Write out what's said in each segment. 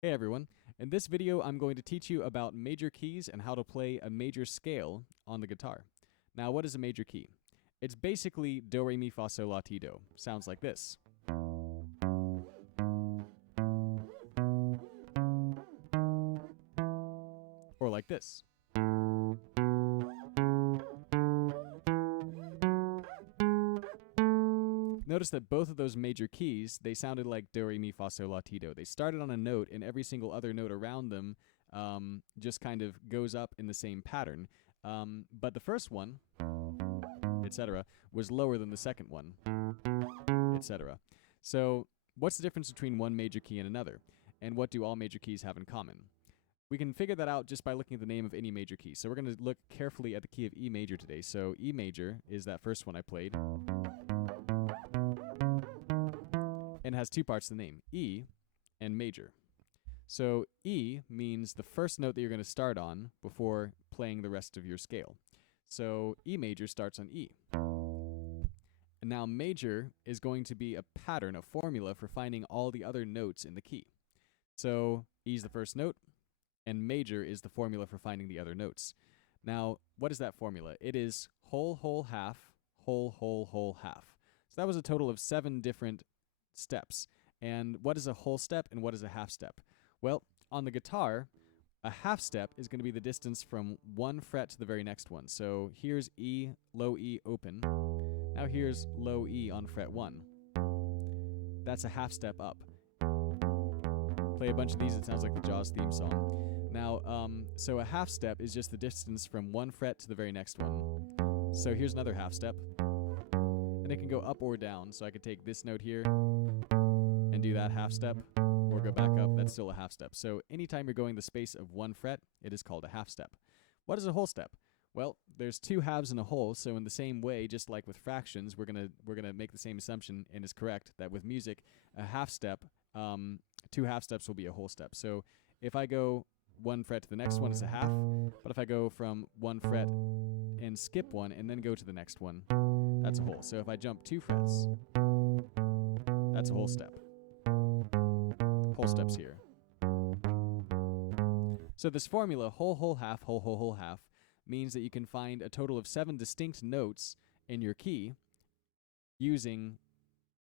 Hey everyone, in this video I'm going to teach you about major keys and how to play a major scale on the guitar. Now what is a major key? It's basically do, re, mi, fa, sol, la, ti, do. Sounds like this. Or like this. Notice that both of those major keys, they sounded like do, re, mi, fa, sol, la, ti, do. They started on a note and every single other note around them just kind of goes up in the same pattern. But the first one, etc., was lower than the second one, etc. So what's the difference between one major key and another? And what do all major keys have in common? We can figure that out just by looking at the name of any major key. So we're going to look carefully at the key of E major today. So E major is that first one I played, and has two parts to the name, E and major. So E means the first note that you're going to start on before playing the rest of your scale. So E major starts on E. And now major is going to be a pattern, a formula for finding all the other notes in the key. So E is the first note, and major is the formula for finding the other notes. Now, what is that formula? It is whole, whole, half, whole, whole, whole, half. So that was a total of 7 different steps. And what is a whole step and what is a half step? Well, on the guitar, a half step is going to be the distance from one fret to the very next one. So here's E, low E, open. Now here's low E on fret 1. That's a half step up. Play a bunch of these, it sounds like the Jaws theme song. Now, so a half step is just the distance from one fret to the very next one. So here's another half step. And it can go up or down. So I could take this note here and do that half step, or go back up. That's still a half step. So anytime you're going the space of one fret, it is called a half step. What is a whole step? Well, there's 2 halves and a whole, so in the same way, just like with fractions, we're gonna make the same assumption, and is correct, that with music, a half step, 2 half steps will be a whole step. So if I go one fret to the next one, it's a half, but if I go from one fret and skip one and then go to the next one, that's a whole. So if I jump 2 frets, that's a whole step. Whole steps here. So this formula, whole, whole, half, whole, whole, whole, half, means that you can find a total of 7 distinct notes in your key using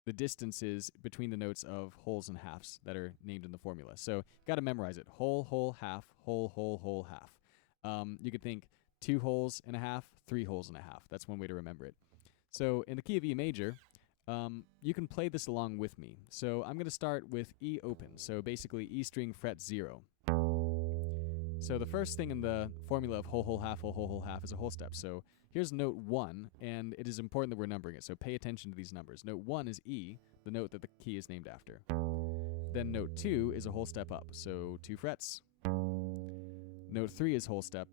the distances between the notes of wholes and halves that are named in the formula. So you got to memorize it. Whole, whole, half, whole, whole, whole, half. You could think 2 wholes and a half, 3 wholes and a half. That's one way to remember it. So in the key of E major, you can play this along with me. So I'm going to start with E open. So basically E string fret 0. So the first thing in the formula of whole, whole, half, whole, whole, whole, half is a whole step. So here's note 1, and it is important that we're numbering it, so pay attention to these numbers. Note 1 is E, the note that the key is named after. Then note 2 is a whole step up, so 2 frets. Note 3 is a whole step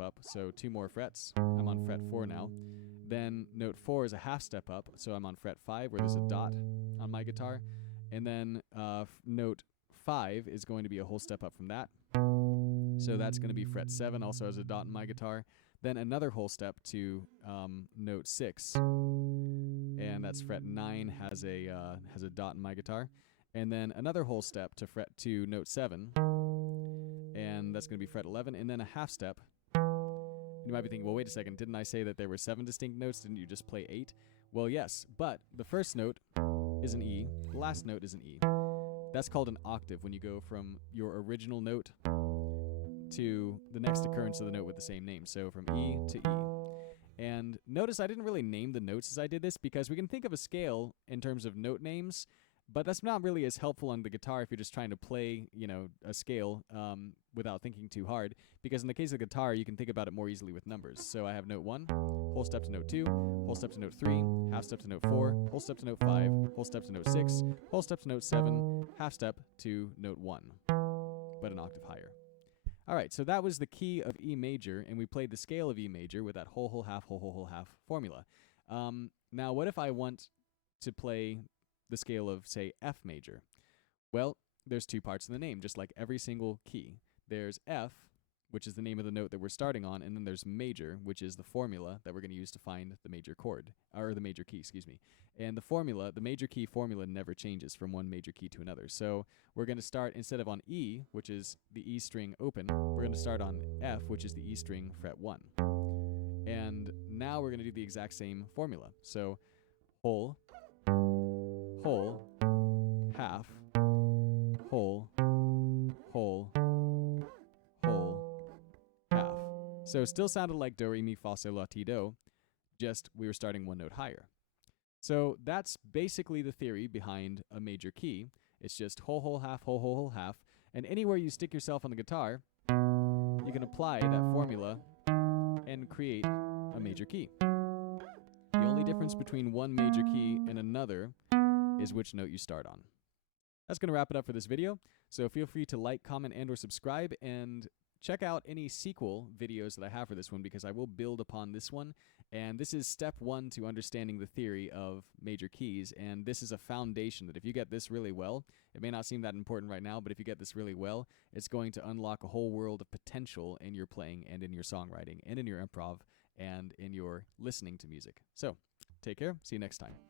up, so 2 more frets. I'm on fret 4 now. Then note 4 is a half step up, so I'm on fret 5, where there's a dot on my guitar. And then note 5 is going to be a whole step up from that. So that's going to be fret 7, also has a dot in my guitar. Then another whole step to note 6, and that's fret 9, has a dot in my guitar. And then another whole step to note 7, and that's going to be fret 11. And then a half step. You might be thinking, well, wait a second, didn't I say that there were 7 distinct notes? Didn't you just play 8? Well, yes, but the first note is an E, the last note is an E. That's called an octave when you go from your original note to the next occurrence of the note with the same name. So from E to E. And notice I didn't really name the notes as I did this, because we can think of a scale in terms of note names, but that's not really as helpful on the guitar if you're just trying to play, a scale without thinking too hard. Because in the case of the guitar, you can think about it more easily with numbers. So I have note 1, whole step to note 2, whole step to note 3, half step to note 4, whole step to note 5, whole step to note 6, whole step to note 7, half step to note 1, but an octave higher. All right, so that was the key of E major, and we played the scale of E major with that whole, whole, half, whole, whole, whole, half formula. Now, what if I want to play the scale of, say, F major? Well, there's 2 parts in the name, just like every single key. There's F, which is the name of the note that we're starting on, and then there's major, which is the formula that we're going to use to find the major chord, or the major key, excuse me. And the formula, the major key formula never changes from one major key to another. So we're going to start, instead of on E, which is the E string open, we're going to start on F, which is the E string fret 1. And now we're going to do the exact same formula. So whole, whole, half, whole, whole, whole, half. So still sounded like do, re, mi, fa, sol, la, ti, do, just we were starting one note higher. So that's basically the theory behind a major key. It's just whole, whole, half, whole, whole, whole, half. And anywhere you stick yourself on the guitar, you can apply that formula and create a major key. The only difference between one major key and another is which note you start on. That's going to wrap it up for this video. So feel free to like, comment, and or subscribe, and check out any sequel videos that I have for this one, because I will build upon this one. And this is step 1 to understanding the theory of major keys. And this is a foundation that if you get this really well, it may not seem that important right now, but if you get this really well, it's going to unlock a whole world of potential in your playing and in your songwriting and in your improv and in your listening to music. So take care. See you next time.